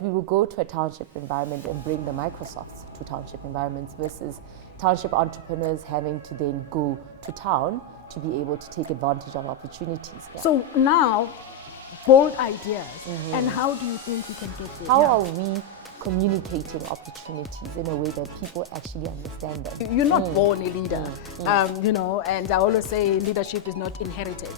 We will go to a township environment and bring the Microsofts to township environments versus township entrepreneurs having to then go to town to be able to take advantage of opportunities. Yeah. So now, bold ideas. And how do you think we can get there? How are we communicating opportunities in a way that people actually understand them? You're not born a leader, you know, and I always say leadership is not inherited.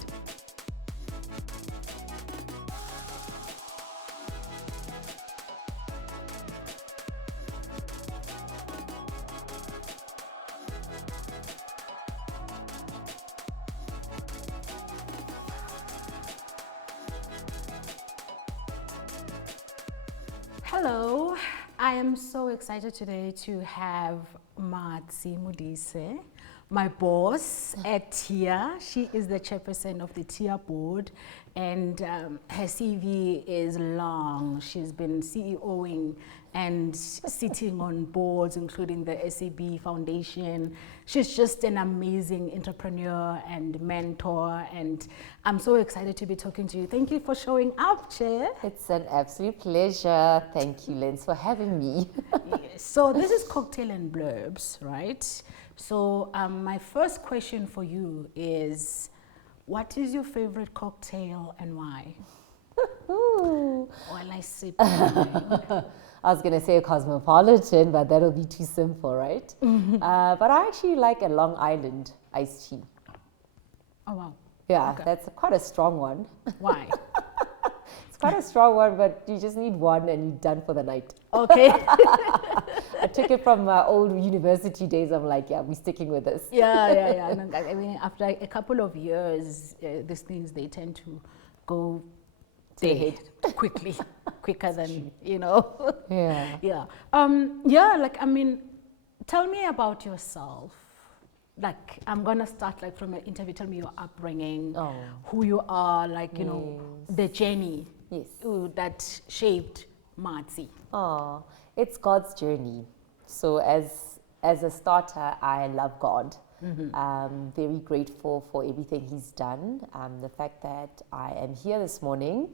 Hello, I am so excited today to have Matsi Modise, my boss at TIA. She is the chairperson of the TIA board, and her CV is long. She's been CEOing and sitting on boards, including the SEB Foundation. She's just an amazing entrepreneur and mentor, and I'm so excited to be talking to you. Thank you for showing up, Chair. It's an absolute pleasure. Thank you, Lens, for having me. Yes. So this is Cocktail and Blurbs, right? So my first question for you is, what is your favorite cocktail and why? While I sip. I was going to say a cosmopolitan, but that'll be too simple, right? But I actually like a Long Island iced tea. Oh, wow. Yeah, Okay. that's quite a strong one. Why? It's quite a strong one, but you just need one and you're done for the night. Okay. I took it from my old university days. I'm like, yeah, we're sticking with this. Yeah. And I mean, after a couple of years, these things, they tend to go Dead. quickly, quicker than, you know. Yeah. Yeah, like, I mean, tell me about yourself. Like, I'm gonna start like from an interview. Tell me your upbringing, who you are, like, you know, the journey that shaped Matsi. Oh, it's God's journey. So as a starter, I love God. I'm very grateful for everything He's done. The fact that I am here this morning,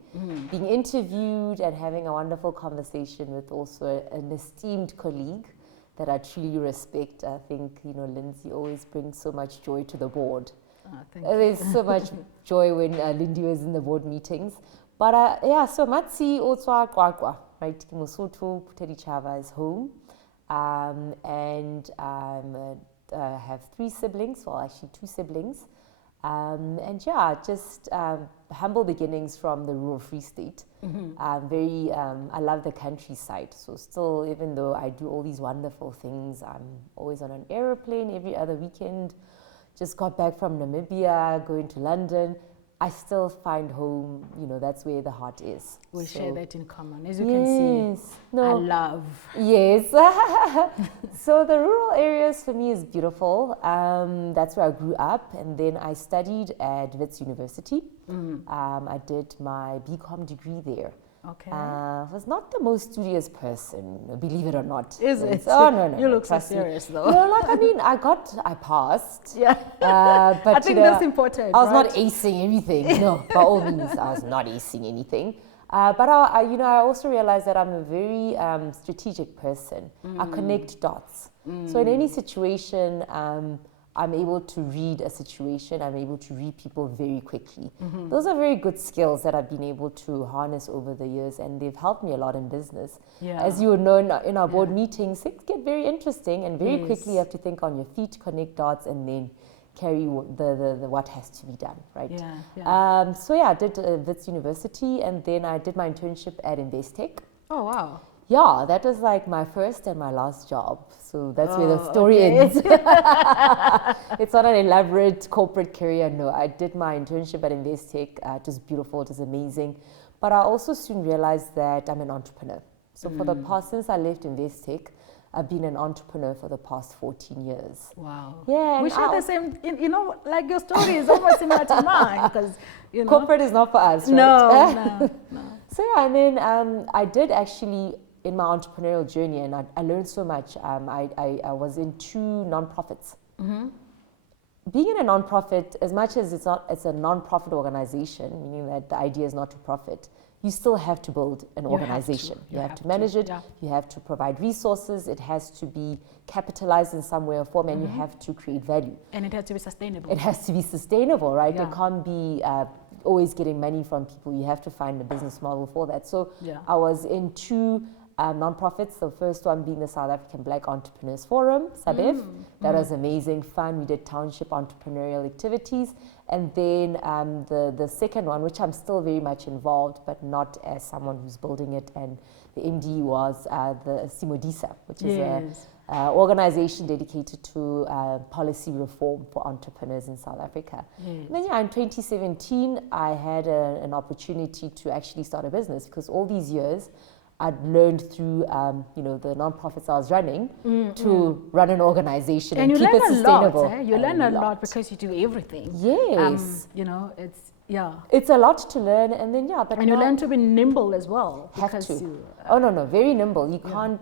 being interviewed and having a wonderful conversation with also an esteemed colleague that I truly respect. I think, you know, Lindsay always brings so much joy to the board. Thank you. There's so much joy when Lindy was in the board meetings. But so Matsi Otswa Kwakwa, right? Kimosotho Putelichava is home. And I have 3 siblings, well, actually 2 siblings. And yeah, just humble beginnings from the rural Free State. I love the countryside. So still, even though I do all these wonderful things, I'm always on an aeroplane every other weekend. Just got back from Namibia, going to London. I still find home, you know, that's where the heart is. We share that in common. As you can see, I love. Yes. So the rural areas for me is beautiful. That's where I grew up. And then I studied at Wits University. I did my BCom degree there. Okay. I was not the most studious person, believe it or not. Is it? Oh, no. You look so trust me. serious, though. No, like, I mean, I passed. Yeah. But I think that's important. I was right? not acing everything. No, by all means, I was not acing anything. But I also realized that I'm a very strategic person. I connect dots. So in any situation, I'm able to read a situation. I'm able to read people very quickly. Those are very good skills that I've been able to harness over the years, and they've helped me a lot in business. Yeah. As you would know, in our board meetings, things get very interesting, and very quickly you have to think on your feet, connect dots, and then carry the what has to be done, right? Yeah. So yeah, I did Wits University, and then I did my internship at Investec. Oh, wow. Yeah, that was like my first and my last job. So that's where the story ends. It's not an elaborate corporate career, no. I did my internship at Investec. It was beautiful, it was amazing. But I also soon realized that I'm an entrepreneur. So for the past, since I left Investec, I've been an entrepreneur for the past 14 years. Wow. Yeah. We share the same, you know, like your story is almost similar to mine, because, you know. Corporate is not for us, right? No. So yeah, and then I did actually, in my entrepreneurial journey, and I learned so much. I was in 2 nonprofits. Being in a nonprofit, as much as it's a non-profit organization, meaning that the idea is not to profit, you still have to build an organization. You have to manage it. Yeah. You have to provide resources. It has to be capitalized in some way or form, and you have to create value. And it has to be sustainable. It has to be sustainable, right? Yeah. It can't be always getting money from people. You have to find a business model for that. So Yeah. I was in two nonprofits, the first one being the South African Black Entrepreneurs Forum, SABEF. That was amazing fun. We did township entrepreneurial activities. And then the second one, which I'm still very much involved, but not as someone who's building it, and the MD was the Matsi Modise, which is an organization dedicated to policy reform for entrepreneurs in South Africa. Yes. And then in 2017, I had an opportunity to actually start a business, because all these years, I'd learned through, the nonprofits I was running to run an organization and keep it sustainable. And you learn a lot because you do everything. Yes. It's a lot to learn, and then but and you learn to be nimble as well. Have to. Very nimble. You can't.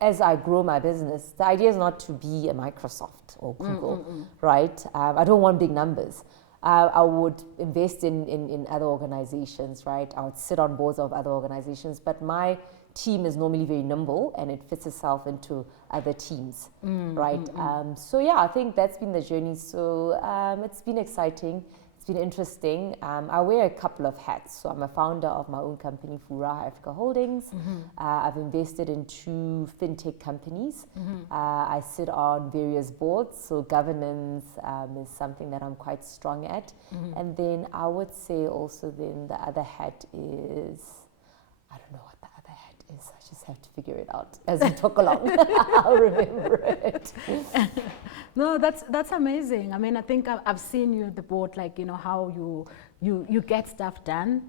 As I grow my business, the idea is not to be a Microsoft or Google, right? I don't want big numbers. I would invest in other organizations, right? I would sit on boards of other organizations, but my team is normally very nimble, and it fits itself into other teams, right? I think that's been the journey. So it's been exciting. It's been interesting. I wear a couple of hats. So I'm a founder of my own company, Furaha Africa Holdings. I've invested in 2 fintech companies. I sit on various boards. So governance is something that I'm quite strong at. And then I would say also then the other hat is, I don't know what the other hat is. I just have to figure it out as we talk along. I'll remember it. No, that's amazing. I mean, I think I've seen you at the board, how you get stuff done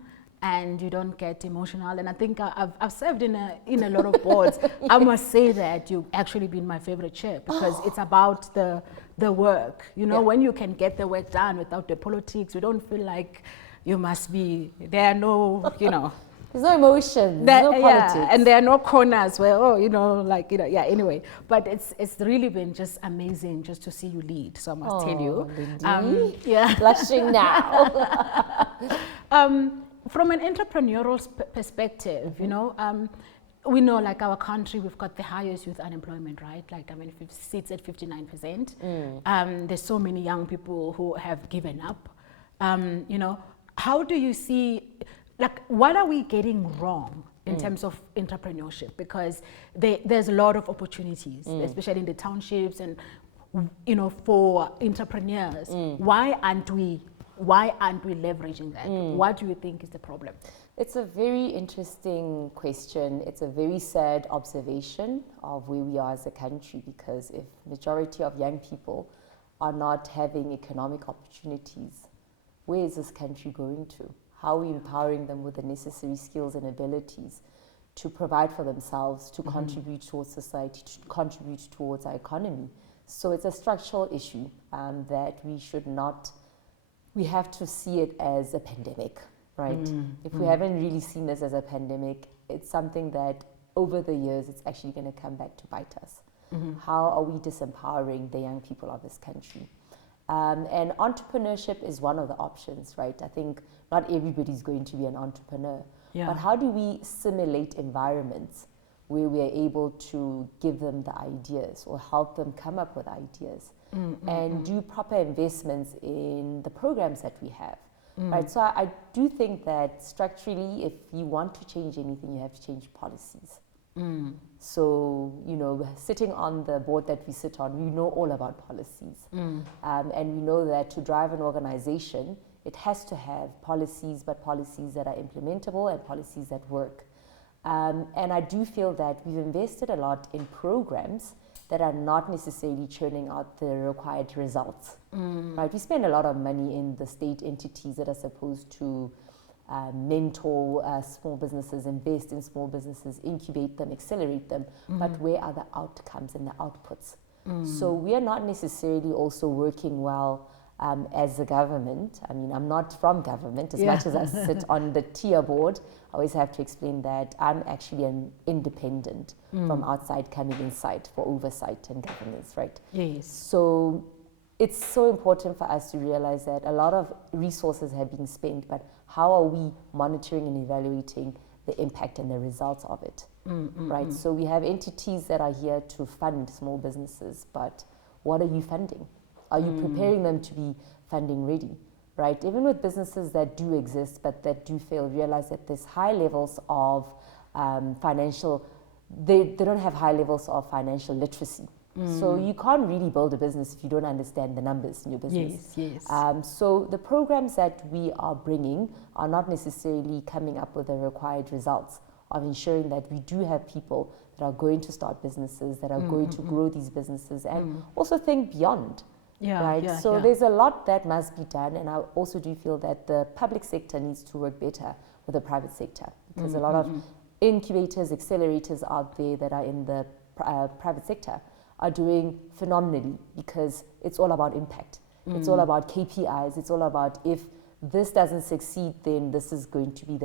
and you don't get emotional. And I think I've served in a lot of boards. I must say that you've actually been my favorite chair, because it's about the work. When you can get the work done without the politics, you don't feel like you must be, there are no, There's no emotions, no politics. And there are no corners where, anyway. But it's really been just amazing just to see you lead, so I must tell you. Blushing now. From an entrepreneurial perspective, we know, our country, we've got the highest youth unemployment, right? If it sits at 59%, there's so many young people who have given up. How do you see, what are we getting wrong in terms of entrepreneurship? Because there's a lot of opportunities, especially in the townships and, for entrepreneurs. Why aren't we leveraging that? What do you think is the problem? It's a very interesting question. It's a very sad observation of where we are as a country, because if majority of young people are not having economic opportunities, where is this country going to? How are we empowering them with the necessary skills and abilities to provide for themselves, to contribute towards society, to contribute towards our economy? So it's a structural issue that we have to see it as a pandemic, right? If we haven't really seen this as a pandemic, it's something that over the years, it's actually going to come back to bite us. How are we disempowering the young people of this country? And entrepreneurship is one of the options, right? I think not everybody's going to be an entrepreneur. But how do we simulate environments where we are able to give them the ideas or help them come up with ideas and do proper investments in the programs that we have, right? So I do think that structurally, if you want to change anything, you have to change policies. So, sitting on the board that we sit on, we know all about policies. And we know that to drive an organization, it has to have policies, but policies that are implementable and policies that work. And I do feel that we've invested a lot in programs that are not necessarily churning out the required results. Right? We spend a lot of money in the state entities that are supposed to mentor small businesses, invest in small businesses, incubate them, accelerate them, but where are the outcomes and the outputs? So we are not necessarily also working well as a government. I mean, I'm not from government as much as I sit on the TIA board. I always have to explain that I'm actually an independent from outside coming inside for oversight and governance, right? Yes. So it's so important for us to realize that a lot of resources have been spent, but how are we monitoring and evaluating the impact and the results of it, right? So we have entities that are here to fund small businesses, but what are you funding? Are you preparing them to be funding ready, right? Even with businesses that do exist but that do fail, realize that there's high levels of financial, they don't have high levels of financial literacy. So you can't really build a business if you don't understand the numbers in your business. Yes. So the programs that we are bringing are not necessarily coming up with the required results of ensuring that we do have people that are going to start businesses, that are going to grow these businesses, and also think beyond. So there's a lot that must be done, and I also do feel that the public sector needs to work better with the private sector, because a lot of incubators, accelerators out there that are in the private sector are doing phenomenally, because it's all about impact. It's all about KPIs. It's all about, if this doesn't succeed, then this is going to be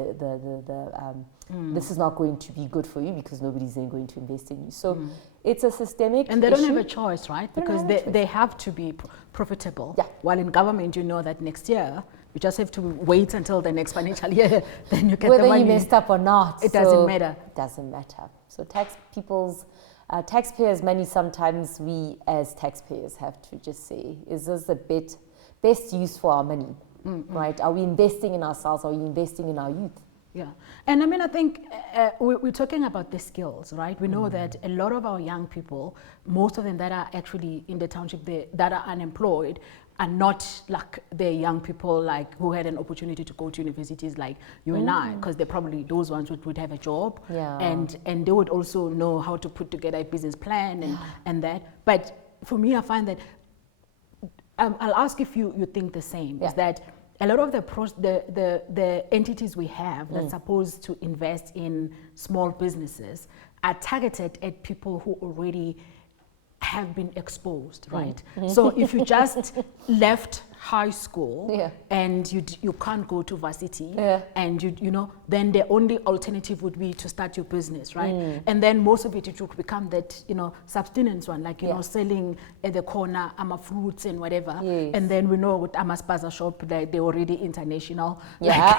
this is not going to be good for you, because nobody's then going to invest in you. So it's a systemic And they issue. don't have a choice, right? Because they have to be profitable. Yeah. While in government, you know that next year, you just have to wait until the next financial year, then you get Whether the money. you messed up or not. It doesn't matter. It doesn't matter. So taxpayers' money, sometimes we as taxpayers have to just say, is this the best use for our money, right? Are we investing in ourselves? Are we investing in our youth? Yeah, and I mean, I think we're talking about the skills, right? We know that a lot of our young people, most of them that are actually in the township that are unemployed, are not like the young people like who had an opportunity to go to universities like you and I, because they probably, those ones would have a job, and they would also know how to put together a business plan and that. But for me, I find that I'll ask if you think the same. Is that a lot of the entities we have that's supposed to invest in small businesses are targeted at people who already have been exposed, right? So if you just left high school and you can't go to varsity, and you know, then the only alternative would be to start your business, right? And then most of it would become that, you know, subsistence one, like, you know, selling at the corner fruits and whatever. And then we know with Spaza shop that they're already international, like,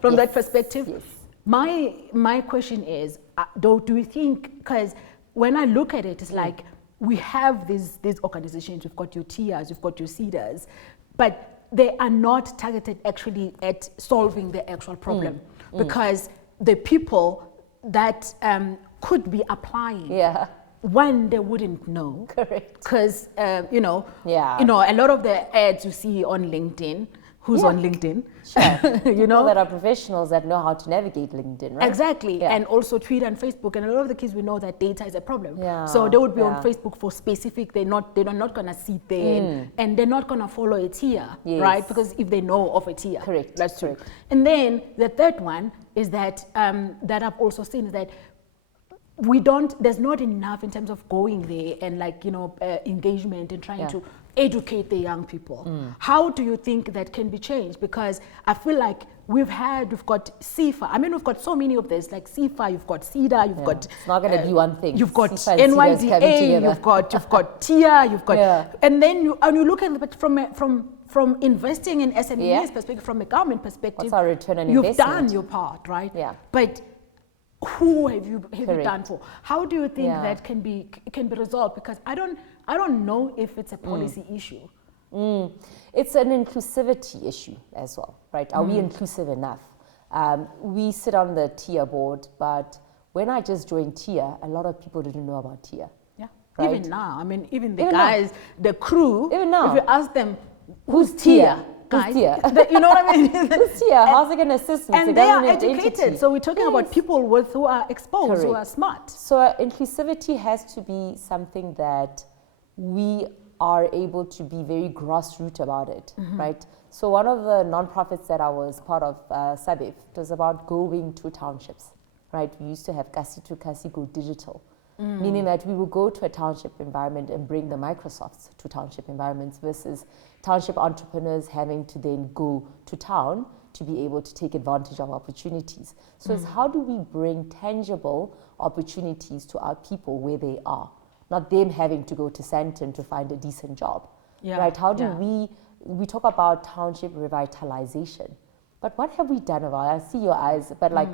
from that perspective. My question is, do you think, because when I look at it, it's like we have these organizations, we've got your TIAs, we've got your CEDAs, but they are not targeted actually at solving the actual problem, because the people that could be applying, one, they wouldn't know. Correct. Because, you know, a lot of the ads you see on LinkedIn, who's on LinkedIn? Sure. You know, that are professionals that know how to navigate LinkedIn, right? Exactly. And also Twitter and Facebook. And a lot of the kids, we know that data is a problem. So they would be on Facebook for specific, they're not going to sit there and they're not going to follow a tier, right? Because if they know of a tier. Correct. That's true. And then the third one is that, that I've also seen is that there's not enough in terms of going there and, like, you know, engagement and trying to educate the young people. How do you think that can be changed? Because I feel like we've got CIFA. I mean, we've got so many of this, like CIFA, you've got CEDA, you've got... It's not going to be one thing. You've got CIFA and NYDA, you've got TIA, you've got... And then you look at it from investing in SMEs perspective, from a government perspective, what's our return on investment? You've done your part, right? But who have you done for? How do you think that can be resolved? Because I don't know if it's a policy issue. It's an inclusivity issue as well, right? Are we inclusive enough? We sit on the TIA board, but when I just joined TIA, a lot of people didn't know about TIA. Right? Even now, I mean, even the guys, the crew, even now, if you ask them, who's TIA? Guys, you know what I mean? Who's TIA? How's it going to assist me? And they are educated. Entity. So we're talking about people who are exposed, who are smart. So inclusivity has to be something that we are able to be very grassroots about it, right? So one of the nonprofits that I was part of, SABEF, it was about going to townships, right? We used to have Kasi to Kasi go digital, meaning that we would go to a township environment and bring the Microsofts to township environments versus township entrepreneurs having to then go to town to be able to take advantage of opportunities. So it's how do we bring tangible opportunities to our people where they are, not them having to go to Sandton to find a decent job, right? How do we talk about township revitalization, but what have we done about it? I see your eyes, but like,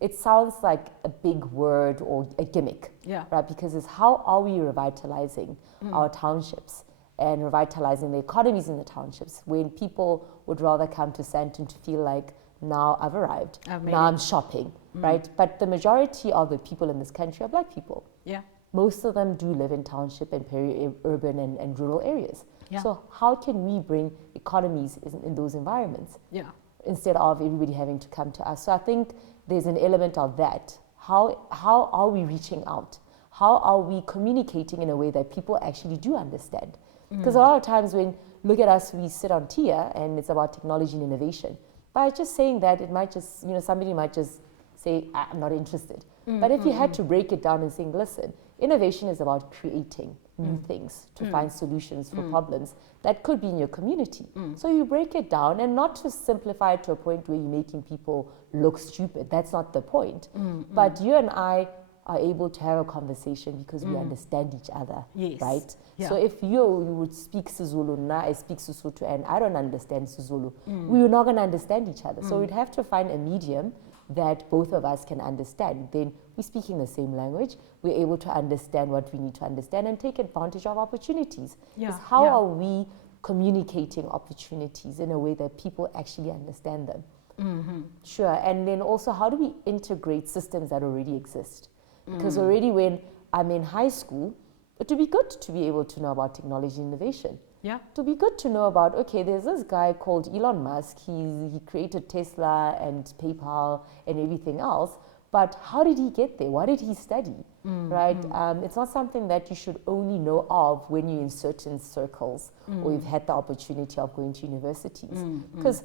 it sounds like a big word or a gimmick, right? Because it's how are we revitalizing our townships and revitalizing the economies in the townships when people would rather come to Sandton to feel like, now I've arrived, now I'm shopping, right? But the majority of the people in this country are Black people. Yeah. Most of them do live in township and peri-urban and rural areas. Yeah. So how can we bring economies in those environments? Yeah. Instead of everybody having to come to us. So I think there's an element of that. How are we reaching out? How are we communicating in a way that people actually do understand? Because a lot of times when look at us, we sit on TIA and it's about technology and innovation. By just saying that, it might just, somebody might just say, I'm not interested. But if you had to break it down and saying, listen, innovation is about creating new things to find solutions for problems that could be in your community. So you break it down, and not to simplify it to a point where you're making people look stupid. That's not the point. But you and I are able to have a conversation because we understand each other, right? Yeah. So if you would speak Sizulu, and I speak Sesotho, and I don't understand Sizulu, we're not going to understand each other. So we'd have to find a medium that both of us can understand. Then we're speaking the same language, we're able to understand what we need to understand and take advantage of opportunities. Because how are we communicating opportunities in a way that people actually understand them? Sure. And then also, how do we integrate systems that already exist? Because already when I'm in high school, it would be good to be able to know about technology innovation. Yeah. To be good to know about, okay, there's this guy called Elon Musk. He created Tesla and PayPal and everything else. But how did he get there? What did he study? Right? It's not something that you should only know of when you're in certain circles or you've had the opportunity of going to universities. Because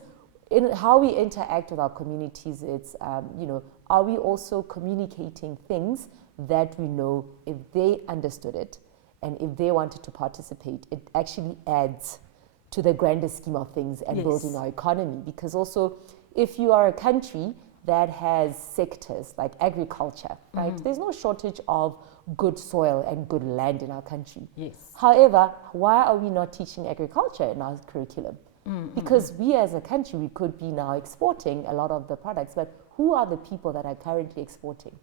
in how we interact with our communities, it's, are we also communicating things that we know if they understood it and if they wanted to participate, it actually adds to the grander scheme of things and building our economy. Because also, if you are a country that has sectors like agriculture, right? There's no shortage of good soil and good land in our country. Yes. However, why are we not teaching agriculture in our curriculum? Because we as a country, we could be now exporting a lot of the products, but who are the people that are currently exporting?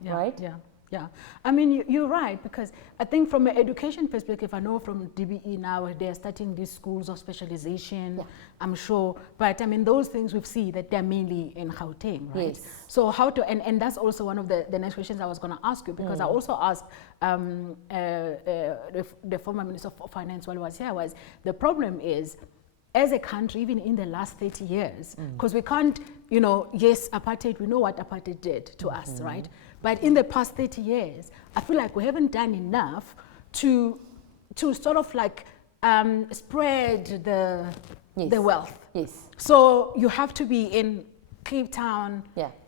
Right? Yeah. I mean, you're right, because I think from an education perspective, I know from DBE now, they're starting these schools of specialization, I'm sure. But I mean, those things we see that they're mainly in Gauteng, right? Yes. So how to, and that's also one of the next questions I was going to ask you, because I also asked the former Minister of Finance while I was here, was the problem is, as a country, even in the last 30 years, because we can't, yes, apartheid, we know what apartheid did to us, right? But in the past 30 years, I feel like we haven't done enough to sort of like spread the wealth. Yes. So you have to be in Cape Town,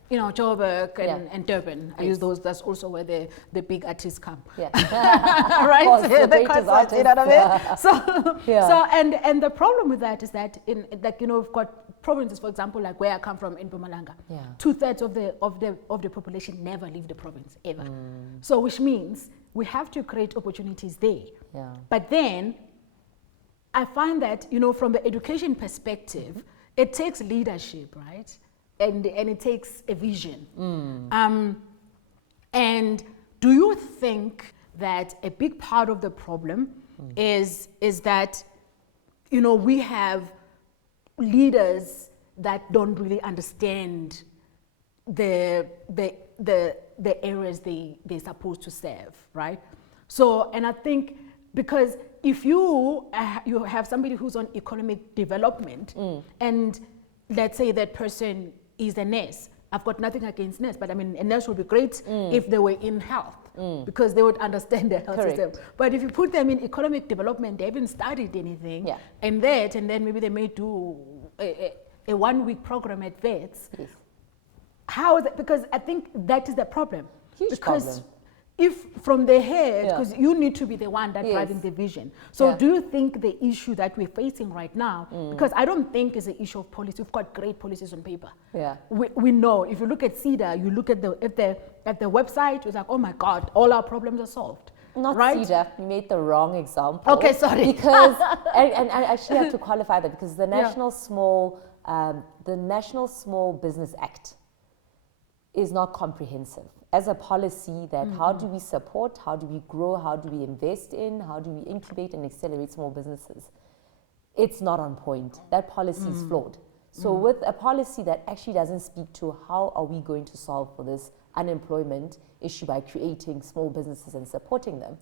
Joburg and Durban. I use those, that's also where the big artists come. Right? Course, the concerts, you know what I mean? So and the problem with that is that we've got provinces, for example, like where I come from in Mpumalanga. 2/3 of the population never leave the province ever. So which means we have to create opportunities there. But then I find that, from the education perspective, it takes leadership, right? And it takes a vision. And do you think that a big part of the problem is that, we have leaders that don't really understand the areas they're supposed to serve, right? So, and I think because if you have somebody who's on economic development and let's say that person is a nurse. I've got nothing against nurse, but I mean, a nurse would be great if they were in health because they would understand the health system. But if you put them in economic development, they haven't studied anything, and then maybe they may do a 1-week program at vets. How is it? Because I think that is the problem. Huge problem. If from the head, because you need to be the one that driving the vision. So do you think the issue that we're facing right now, because I don't think it's an issue of policy, we've got great policies on paper. We know, if you look at CEDA, you look at the website, it's like, oh my God, all our problems are solved. Not right? CEDA, you made the wrong example. Okay, sorry. Because, and I actually have to qualify that, because the National Small the National Small Business Act is not comprehensive. As a policy that how do we support, how do we grow, how do we invest in, how do we incubate and accelerate small businesses? It's not on point. That policy is flawed. So with a policy that actually doesn't speak to how are we going to solve for this unemployment issue by creating small businesses and supporting them,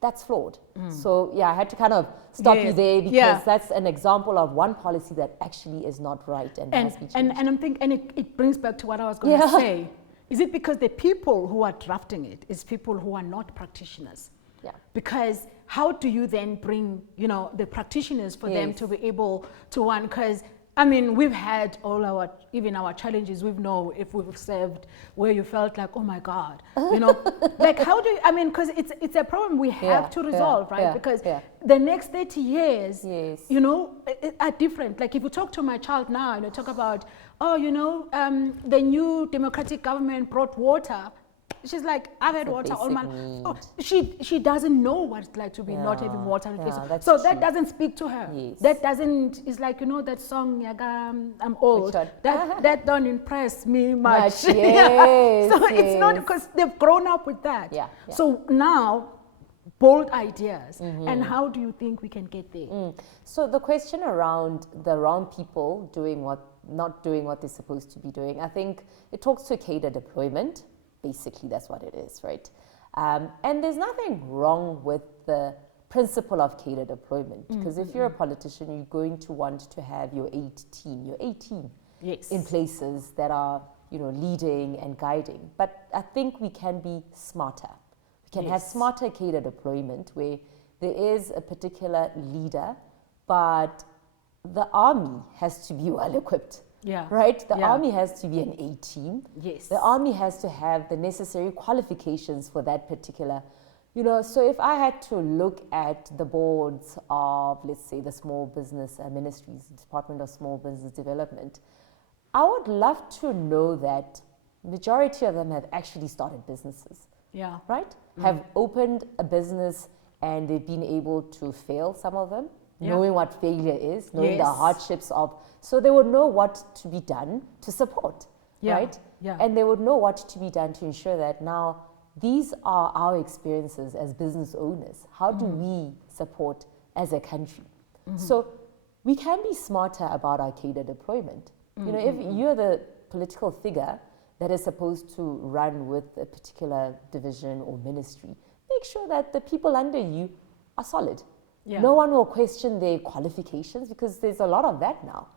that's flawed. So yeah, I had to kind of stop you there because that's an example of one policy that actually is not right and has to be changed. And I'm thinking, and it brings back to what I was going to say. Is it because the people who are drafting it is people who are not practitioners? Yeah. Because how do you then bring, the practitioners for them to be able to one? Because I mean, we've had all even our challenges. We've known if we've served where you felt like, oh my God, like how do you, I mean, because it's a problem we have to resolve, right? Because the next 30 years, are different. Like if you talk to my child now and you talk about, the new democratic government brought water. She's like, I've had water all my life. She doesn't know what it's like to be not having water. So that doesn't speak to her. That doesn't, it's like, that song, I'm old. That don't impress me much. So it's not because they've grown up with that. So now, bold ideas. And how do you think we can get there? So the question around the wrong people not doing what they're supposed to be doing, I think it talks to cadre deployment. Basically, that's what it is, right? And there's nothing wrong with the principle of cadre deployment because if you're a politician, you're going to want to have your A team in places that are, leading and guiding. But I think we can be smarter. We can have smarter cadre deployment where there is a particular leader, but the army has to be well equipped. Right? The army has to be an A team. The army has to have the necessary qualifications for that particular, so if I had to look at the boards of, let's say, the small business ministries, Department of Small Business Development, I would love to know that majority of them have actually started businesses. Right? Have opened a business and they've been able to fail, some of them. Knowing what failure is, knowing the hardships of, so they would know what to be done to support, right? And they would know what to be done to ensure that now these are our experiences as business owners. How do we support as a country? So we can be smarter about our cadre deployment. If you're the political figure that is supposed to run with a particular division or ministry, make sure that the people under you are solid. No one will question their qualifications because there's a lot of that now.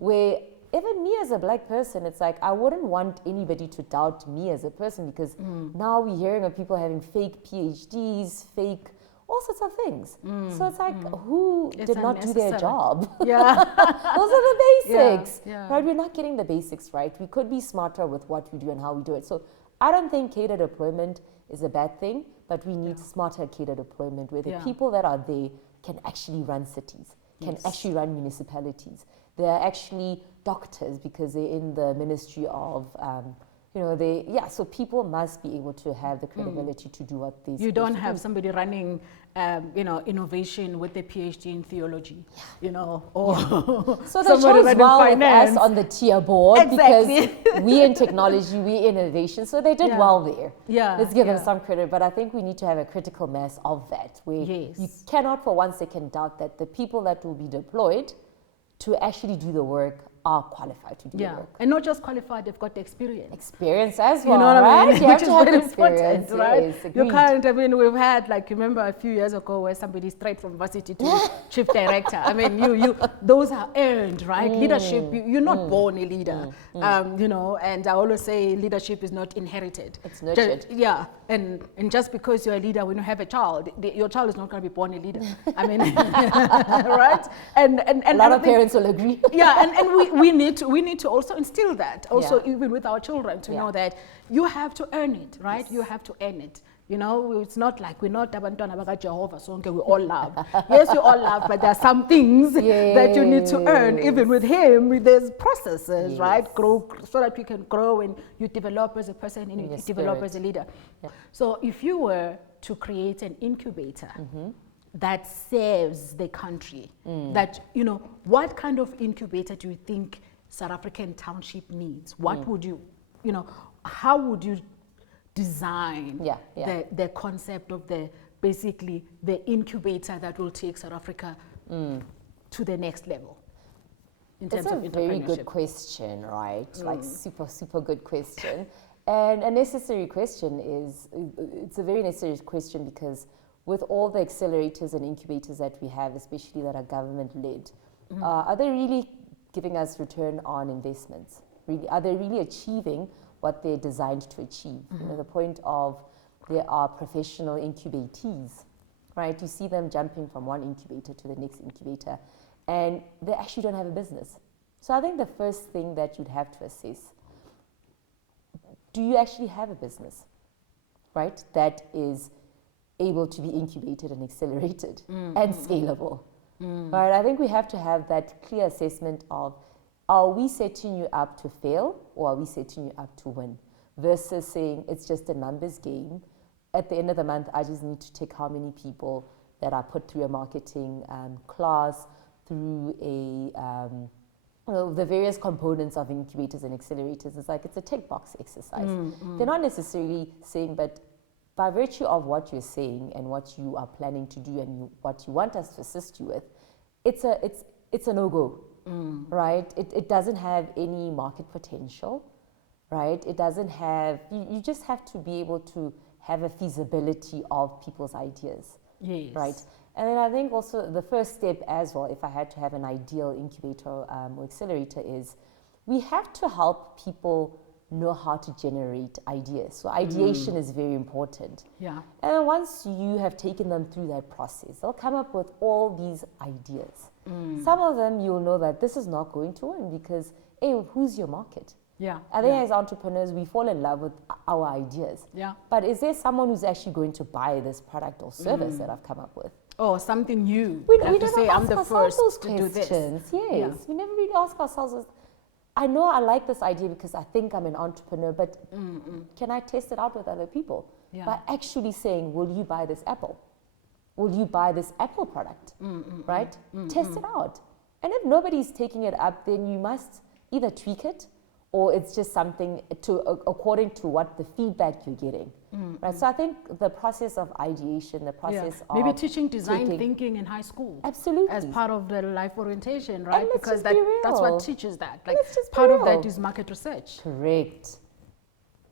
Where even me as a black person, it's like I wouldn't want anybody to doubt me as a person because now we're hearing of people having fake PhDs, fake all sorts of things. So it's like who did not do their job? Those are the basics. Right? We're not getting the basics right. We could be smarter with what we do and how we do it. So I don't think cadre deployment is a bad thing, but we need smarter cadre deployment where the people that are there can actually run cities, can actually run municipalities. They're actually doctors because they're in the ministry of, so people must be able to have the credibility to do what they You don't have somebody running, innovation with a PhD in theology, or So they chose well with us on the tier board because we in technology, we innovation, so they did well there. Let's give them some credit, but I think we need to have a critical mass of that where you cannot for 1 second doubt that the people that will be deployed to actually do the work are qualified to do the work. And not just qualified, they've got the experience. Experience as well, right? You have to have experience, right? You can't, we've had, remember a few years ago where somebody straight from varsity to chief director. You those are earned, right? Leadership, you're not born a leader, and I always say leadership is not inherited. It's nurtured. And just because you're a leader, when you have a child, your child is not going to be born a leader. Right? And a lot of parents will agree. And we need to also instill that also even with our children to know that you have to earn it, right? You have to earn it. It's not like we're not abantwana baka Jehovah, so we all love. Yes, you all love, but there are some things that you need to earn. Even with him, there's processes, right? Grow so that you can grow and you develop as a person and you develop as a leader. So if you were to create an incubator that serves the country, that, what kind of incubator do you think South African township needs, what would you, how would you design the concept of basically the incubator that will take South Africa to the next level in terms of entrepreneurship? It's a very good question, right? Like super good question. And a necessary question it's a very necessary question because with all the accelerators and incubators that we have, especially that are government-led, are they really giving us return on investments? Really, are they really achieving what they're designed to achieve? The point of there are professional incubatees, right? You see them jumping from one incubator to the next incubator, and they actually don't have a business. So I think the first thing that you'd have to assess, do you actually have a business, right, that is able to be incubated and accelerated and scalable, right? I think we have to have that clear assessment of, are we setting you up to fail or are we setting you up to win? Versus saying it's just a numbers game. At the end of the month, I just need to take how many people that are put through a marketing class, through the various components of incubators and accelerators. It's a tick box exercise. They're not necessarily saying, but by virtue of what you're saying and what you are planning to do and what you want us to assist you with, it's a no-go, right? It doesn't have any market potential, right? It doesn't have, you just have to be able to have a feasibility of people's ideas, right? And then I think also the first step as well, if I had to have an ideal incubator or accelerator, is we have to help people know how to generate ideas. So ideation is very important. And then once you have taken them through that process, they'll come up with all these ideas. Some of them you'll know that this is not going to win because, hey, who's your market? I think as entrepreneurs, we fall in love with our ideas. But is there someone who's actually going to buy this product or service that I've come up with? Or something new. We have to never say, ask I'm the first to do this. Yes, we never really ask ourselves, I know I like this idea because I think I'm an entrepreneur, but can I test it out with other people? By actually saying, will you buy this apple? Will you buy this Apple product? Right? Test it out. And if nobody's taking it up, then you must either tweak it or it's just something according to what the feedback you're getting. Right? So I think the process of ideation, the process of maybe teaching design thinking in high school. Absolutely. As part of the life orientation, right? Because that's what teaches that. Like just part of that is market research. Correct.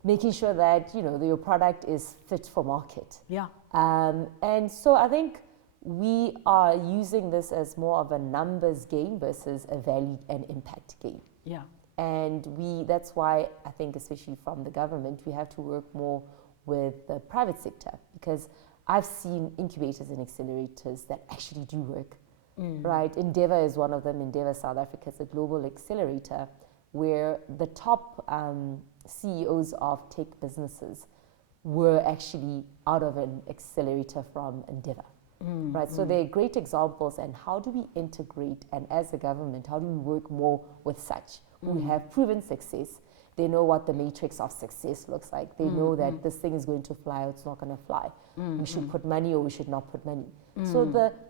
Making sure that, your product is fit for market. And so I think we are using this as more of a numbers game versus a value and impact game. And that's why I think, especially from the government, we have to work more with the private sector, because I've seen incubators and accelerators that actually do work, right? Endeavour is one of them. Endeavour South Africa is a global accelerator where the top CEOs of tech businesses were actually out of an accelerator from Endeavour. Right, so they're great examples. And how do we integrate, and as a government, how do we work more with such who have proven success? They know what the matrix of success looks like. They know that this thing is going to fly or it's not going to fly. We should put money or we should not put money. So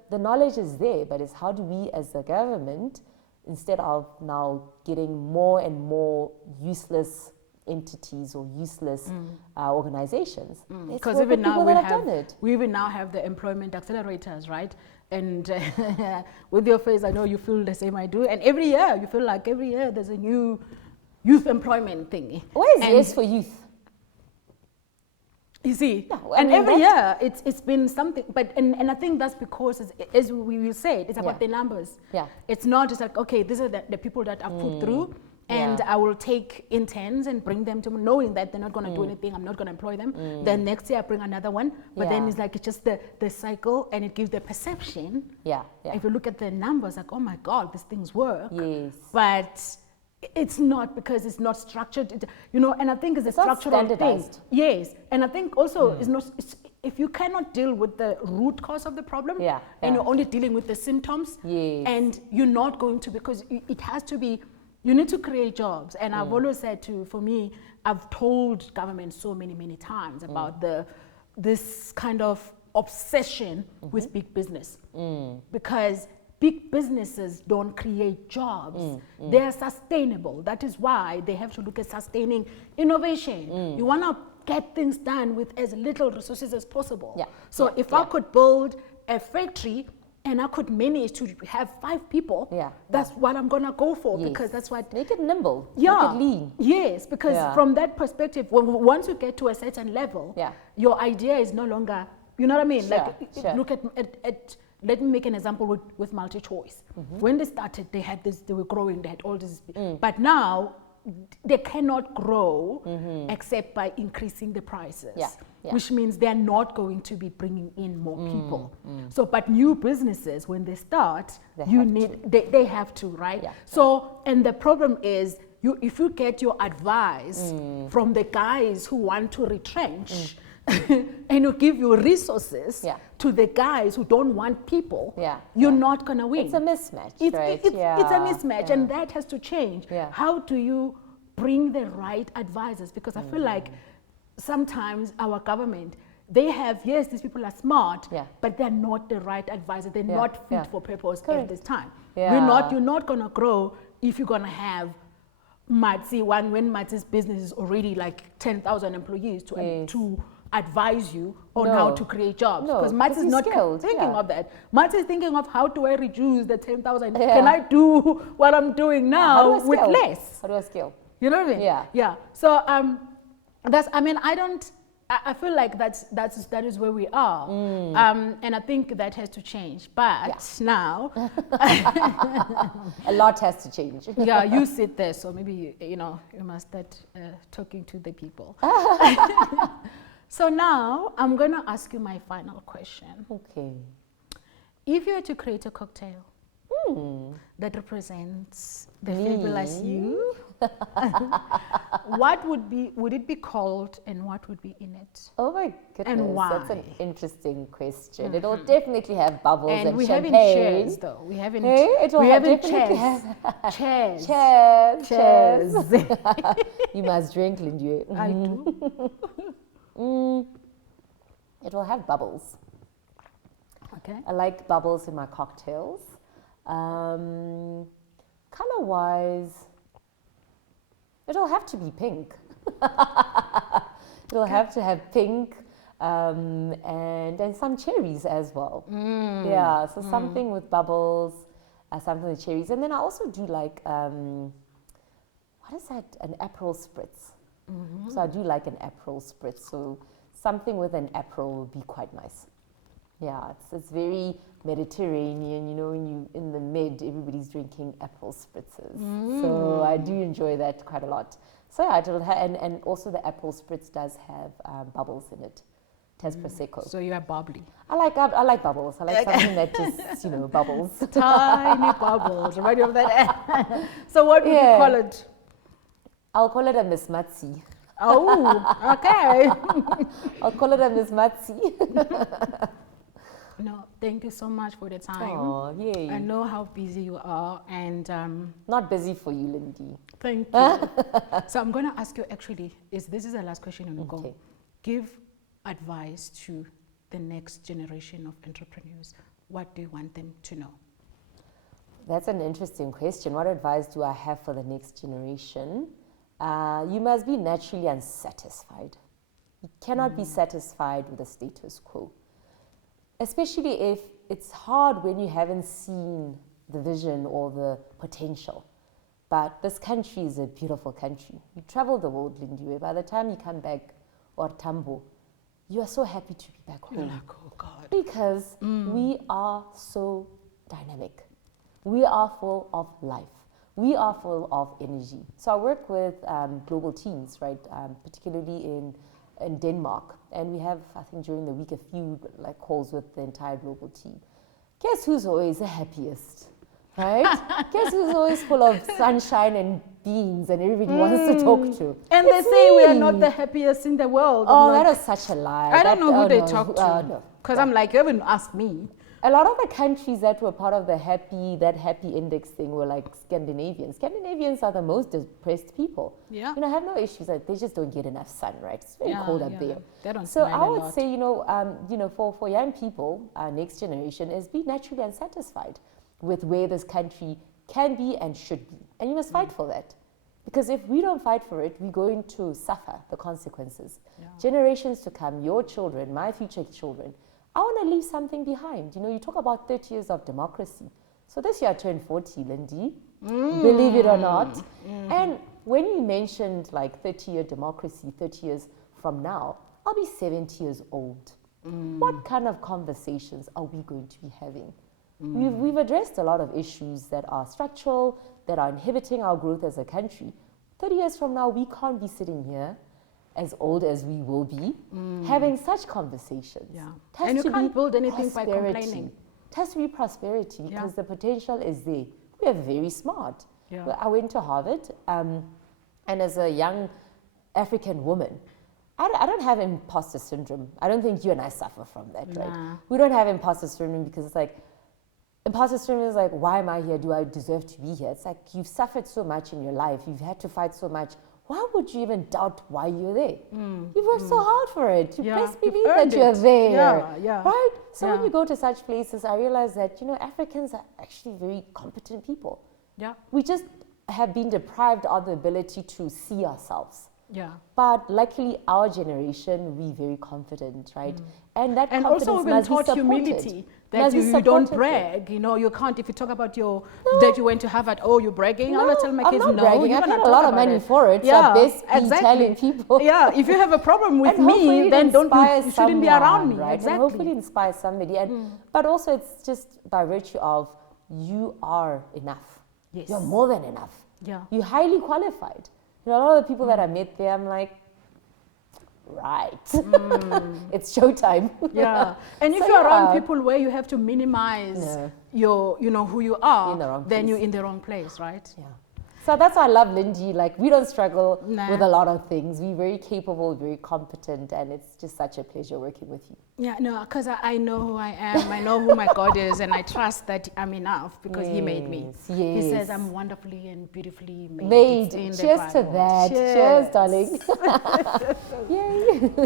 the knowledge is there, but it's how do we as a government, instead of now getting more and more useless entities or useless organizations. Because even now we even now have the employment accelerators, right? And with your face, I know you feel the same I do. And every year, you feel like every year there's a new youth employment thing. What is this for youth? You see, and every year it's been something, but and I think that's because, as we said, it's about the numbers. It's not just like, okay, these are the people that I've put through, and I will take interns and bring them to me, knowing that they're not going to do anything, I'm not going to employ them. Then next year I bring another one, but then it's like it's just the cycle, and it gives the perception. If you look at the numbers, like, oh my God, these things work. But it's not, because it's not structured, and I think it's a structural thing. And I think also if you cannot deal with the root cause of the problem, and you're only dealing with the symptoms, and you're not going to, because it has to be, you need to create jobs. And I've always said for me, I've told government so many times about this kind of obsession with big business, because big businesses don't create jobs. They are sustainable. That is why they have to look at sustaining innovation. You want to get things done with as little resources as possible. Yeah. So if I could build a factory and I could manage to have 5 people, that's what I'm going to go for, because that's what... Make it nimble, make it lean. Yes, because from that perspective, once you get to a certain level, your idea is no longer, you know what I mean? Look at let me make an example with multi-choice. When they started, they had this, they were growing, they had all this, but now they cannot grow except by increasing the prices, which means they're not going to be bringing in more people. So, but new businesses, when they start, they have to, right? So, and the problem is, if you get your advice from the guys who want to retrench, and you give your resources to the guys who don't want people, you're not going to win. It's a mismatch, right? It's a mismatch, and that has to change. How do you bring the right advisors? Because I feel like sometimes our government, they have, yes, these people are smart, but they're not the right advisor. They're not fit for purpose at this time. You're not going to grow if you're going to have Matsi, when Matsi's business is already like 10,000 employees to advise you on how to create jobs. Because Matsi is not thinking of that. Matsi is thinking of, how do I reduce the 10,000? Can I do what I'm doing now with less? How do I scale? You know what I mean? Yeah. So that's, I mean, I feel like that is where we are. And I think that has to change. But now a lot has to change. You sit there, so maybe you must start talking to the people. So now I'm going to ask you my final question. Okay. If you were to create a cocktail that represents the fabulous you, what would it be called, and what would be in it? Oh my goodness, and why? That's an interesting question. It'll definitely have bubbles and we champagne. haven't shares though. We haven't. We haven't Cheers. Cheers. You must drink, Lindy. I do. It will have bubbles. Okay. I like bubbles in my cocktails. Color-wise, it'll have to be pink. It'll have to have pink and some cherries as well. So something with bubbles, something with cherries. And then I also do like, what is that? An Aperol spritz. So I do like an Aperol spritz. So something with an Aperol would be quite nice. Yeah, it's very Mediterranean, when you in the Med, everybody's drinking Aperol spritzes. So I do enjoy that quite a lot. So yeah, it'll and also the Aperol spritz does have bubbles in it. It has Prosecco. So you are bubbly. I like bubbles. I like something that just, bubbles. Tiny bubbles, right over that. So what would you call it? I'll call it a Miss Matsi. Oh, okay. I'll call it a Miss Matsi. No, thank you so much for the time. Oh, yay. I know how busy you are, and not busy for you, Lindy. Thank you. So I'm going to ask you, actually, this is the last question, and we'll go. Give advice to the next generation of entrepreneurs. What do you want them to know? That's an interesting question. What advice do I have for the next generation? You must be naturally unsatisfied. You cannot be satisfied with the status quo. Especially if it's hard when you haven't seen the vision or the potential. But this country is a beautiful country. You travel the world, Lindiwe. By the time you come back, or Tambo, you are so happy to be back home. You're like, oh God. Because we are so dynamic. We are full of life. We are full of energy. So I work with global teams, right? Particularly in Denmark. And we have, I think, during the week, a few calls with the entire global team. Guess who's always the happiest, right? Guess who's always full of sunshine and beans and everybody wants to talk to? And they say we are not the happiest in the world. Oh, that is such a lie. I don't know who they talk to. Because I'm like, you haven't asked me. A lot of the countries that were part of that happy index thing were like Scandinavians. Scandinavians are the most depressed people. Yeah. Have no issues. They just don't get enough sun, right? It's very cold up there. They don't so I would say, for young people, our next generation is be naturally unsatisfied. with where this country can be and should be. And you must fight for that. Because if we don't fight for it, we're going to suffer the consequences. Yeah. Generations to come, your children, my future children, I want to leave something behind. You know, you talk about 30 years of democracy. So this year I turned 40, Lindy, believe it or not. And when you mentioned like 30-year democracy, 30 years from now, I'll be 70 years old. What kind of conversations are we going to be having? We've addressed a lot of issues that are structural, that are inhibiting our growth as a country. 30 years from now, we can't be sitting here as old as we will be, having such conversations. Yeah. And you can't build anything by prosperity. complaining. It has to be prosperity because the potential is there. We are very smart. Yeah. Well, I went to Harvard, and as a young African woman, I don't have imposter syndrome. I don't think you and I suffer from that, right? We don't have imposter syndrome because it's like, imposter syndrome is like, why am I here? Do I deserve to be here? It's like, you've suffered so much in your life. You've had to fight so much. Why would you even doubt why you're there? You've worked so hard for it. You best believe that you're there. Right? So when you go to such places, I realize that, you know, Africans are actually very competent people. Yeah. We just have been deprived of the ability to see ourselves. Yeah. But luckily, our generation, we're very confident, right? And that And confidence also we've been must be taught supported. humility, that Must be you don't supported. brag. You know, you can't, if you talk about that you went to Harvard, oh, you're bragging. I want to tell my I'm kids, not no, bragging. you're I not paid a lot of about money it. for it. Yeah, So best be exactly. telling people. Yeah, if you have a problem with And hopefully me, it then you inspires shouldn't be around me. someone, right? Exactly. And hopefully inspire somebody. And but also it's just by virtue of you are enough. Yes. You're more than enough. Yeah. You're highly qualified. You know, a lot of the people that I met there, I'm like, right. It's showtime. Yeah. And if So you're around yeah. people where you have to minimize your, you know, who you are, in the wrong then place. you're in the wrong place, right? Yeah. So that's why I love Lindy. Like, we don't struggle Nah. with a lot of things. We're very capable, very competent, and it's just such a pleasure working with you. Yeah, no, because I know who I am, I know who my God is, and I trust that I'm enough because He made me. Yes, He yes. says I'm wonderfully and beautifully made. Made. It's in the Cheers to Bible. that. Cheers, darling. Yay.